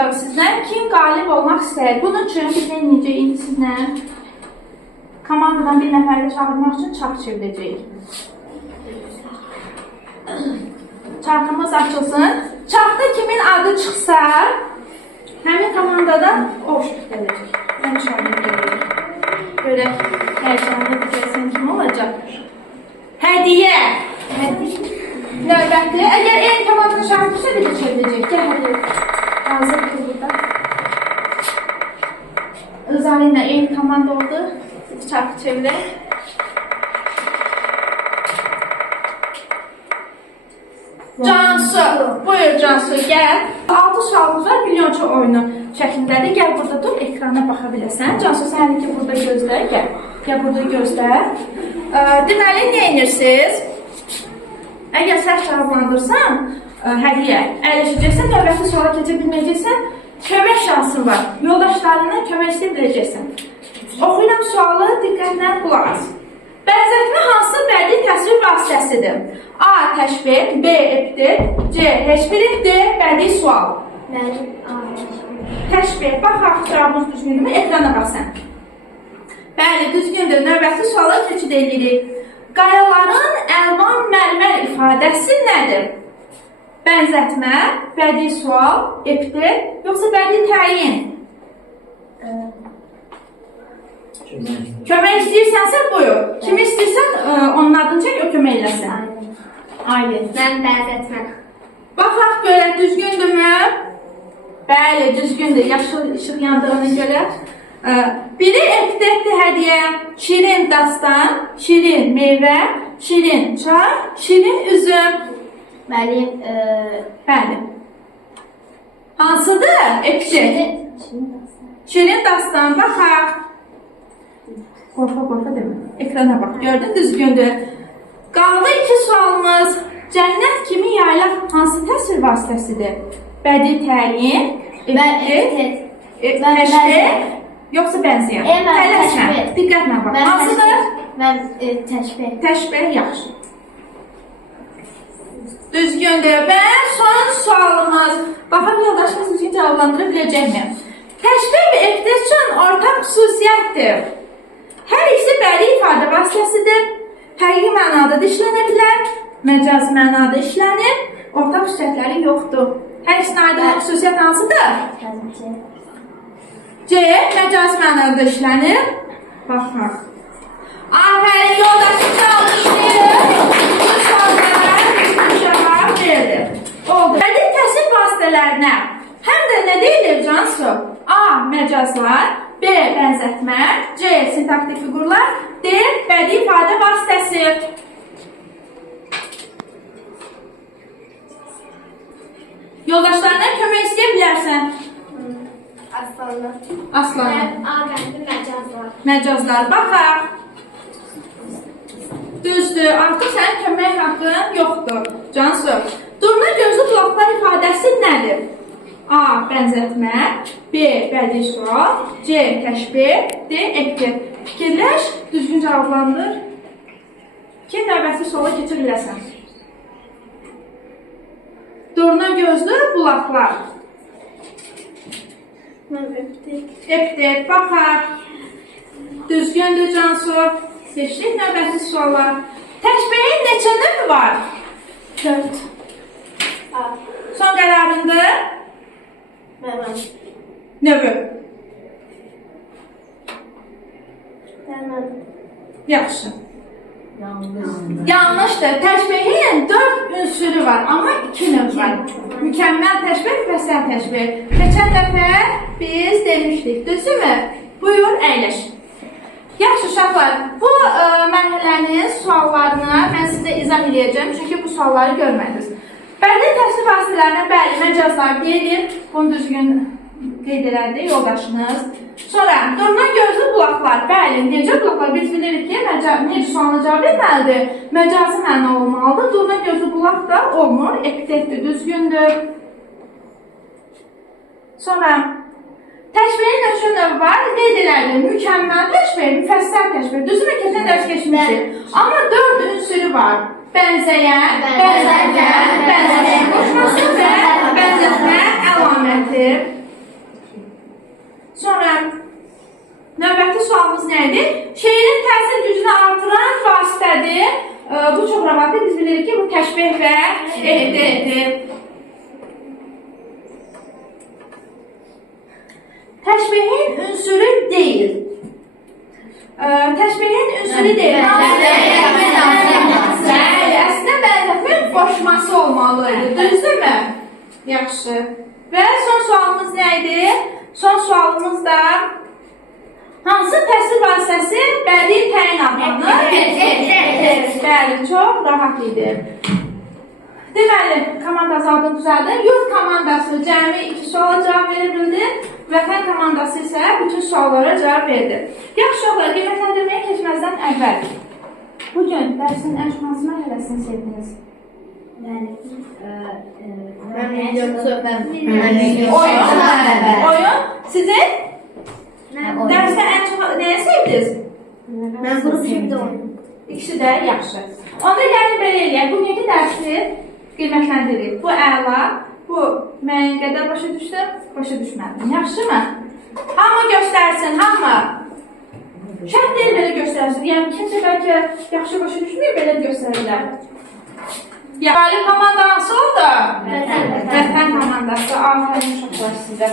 oynayacaq sizdən. Kim qalib olmaq istəyir? Bunun üçün biz nə edəcəyik sizlə? Komandadan bir nəfəri çağırmaq üçün çarx çevirəcəyik. Çarxımız açılsın. Çarxda kimin adı çıxsa, həmin komandadan o gələcək. Mən şahid gələcək. Böyle həyəcanlı bilirsən kim olacaq? Hədiyyə. Növbəti. Əgər eyni komandanın şahid düşsə, bir də çevirəcək. Gəl hədiyyə. Hazırdır burada. Özəli ilə eyni komanda oldu. Çarxı çevirək. Cansu, buyur Cansu, gəl. 6 sualımız var, milyonçu oyunu şəklindədir. Gəl burada dur, ekrana baxa biləsən. Cansu, səninki burada gözlə, gəl. Gəl burada gözlə. Deməli, nə edirsiniz? Əgər səhv cavablandırsan, hədiyyə əyləşəcəksən, növbəti suala keçə bilməyəcəksən, kömək şansın var. Yoldaşlarından kömək istəyə biləcəksən. Oxuyuram sualı, diqqətlə qulaq as. Bənzətmə hansı bədii təsvir vasitəsidir? A. Təşbeh, B. Epitet, C. Heçbirik, D. Bədii sual. Təşbeh, baxaq cavabımız düzgündürmü? Ekrana bax sən. Bəli, düzgündür. Növbəti suala keçid edirik. Qayaların əlvan mərmər ifadəsi nədir? Bənzətmə, bədii sual, epitet, yoxsa bədii təyin? Kömək istəyirsənsə buyur. Kimi istəyirsən onun adını çək, o kömək eləsin. Aylin. Mən bənzətmə. Baxaq görək, düzgündürmü? Bəli, düzgündür. Yaşıl işıq yandığını görək. Biri epitetli hədiyyə, şirin dastan, şirin meyvə, şirin çay, şirin üzüm. Bəli. Bəli. Hansıdır? Epitet. Şirin dastan, baxaq. Qorxa demə. Ekrana bax. Gördün, düzgündür. Qaldı 2 sualımız. Cənnət kimi yaylaq hansı təsvir vasitəsidir? Bədii təyin, epitet, təşbeh, yoxsa bənzəyən? Tələsmə. Diqqətlə bax. Hansıdır? Mən təşbeh. Təşbeh yaxşı. Düzgündür. Və son sualımız. Baxaq yoldaşımız üçün cavablandıra biləcəkmi? Təşbeh və epitet üçün ortaq xüsusiyyətdir. Hər ikisi bədii ifadə vasitəsidir. Həqiqi mənada da işlənə bilər, məcaz mənada işlənir, ortaq xüsusiyyətləri yoxdur. Hər ikisinin aid olan xüsusiyyət hansıdır? C. Məcaz mənada işlənir. Baxaq. Afərin yoldaşı çalışır. Bu suallara cavab verir. Oldu. Bədii təsvir vasitələrinə həm də nə deyilir Cansu? A. Məcazlar, B. Bənzətmə, C. Sintaktik fiqurlar, D. Bədii ifadə vasitəsi. Yoldaşlarına kömək istəyə bilərsən. Aslanlar. Aslanlar. A. Bəndi məcazlar. Məcazlar. Baxaq. Düzdür. Artıq sənin kömək haqqın yoxdur. Cansu. Durna gözlü bulaqlar ifadəsi nədir? A. Bənzətmə, B. Bədii sual, C. Təşbeh, D. Epitet. Fikirləş, düzgün cavablandır ki, növbəti suala keçə biləsən. Durna gözlü bulaqlar. Epitet. Baxaq. Düzgündür Cansu. Seçdik növbəti suala. Təşbehin neçə növü var? 4. Son qərarındır? Növü. Yaxşı. Yanlışdır. Təşbehin 4 ünsürü var, amma 2 növ var. Mükəmməl təşbeh və sən təşbeh. Keçən dəfə biz demişdik, düzdürmü? Buyur, əyləş. Yaxşı uşaqlar, bu mərhələnin suallarını mən sizə izah edəcəm, çünki bu sualları görmədiniz. Bədii təsvir vasitələrinə bəli, məcazlar deyilir, bunu düzgün qeyd elədi yoldaşınız. Sonra, durna gözlü bulaqlar, bəli, necə bulaqlar? Biz bilirik ki, necə sualına cavab verməlidir? Məcazi məna olmalıdır, durna gözlü bulaq da olmur, epitetdir, düzgündür. Sonra, təşbehin neçə növü var? Qeyd elədi, mükəmməl təşbeh, müfəssəl təşbeh, düzmü keçən dərs keçmişik. Amma 4 ünsürü var. Bənzəyən, bənzətmə, bənzətmə qoşması və bənzətmə əlaməti. sualımız nə idi? Şeirin təsir gücünü artıran vasitədir. Bu çox rahatdır. Biz bilirik ki, bu təşbih və ehdədir. Təşbihin ünsürü deyil. Təşbihin ünsürü deyil. Bəli, əslində bənzətmə qoşması olmalıdır. Düzdürmü? Yaxşı. Və son sualımız nə idi? Son sualımız da hansı təsvir vasitəsi bədii təyin adlanır? Bəli, çox rahat idi. Deməli, komanda adını düzəldin. Yurt komandası cəmi 2 suala cavab verir bildi. Vətən komandası isə bütün suallara cavab verdi. Yaxşı olar, qiymətləndirməyə keçməzdən əvvəl. Bugün dərsin ən çox hansı mərhələsini sevdiniz? Oyun. Sizin? Dərsdə ən çox nəyə sevdiniz? Mən qrup şəkildə oynadım. İkisi də yaxşı. Onda gəlin belə eləyək. Bugünkü dərsi qiymətləndiririk. Bu əla, bu mən qədər başa düşdüm, başa düşmədim. Yaxşımı? Hamı göstərsin, hamı. Şərt deyil belə göstərsin. Yəni kimsə bəlkə yaxşı başa düşməyib belə göstərirlər. Qalib komanda hansı oldu? Vətən komandası. Afərin uşaqlar sizə.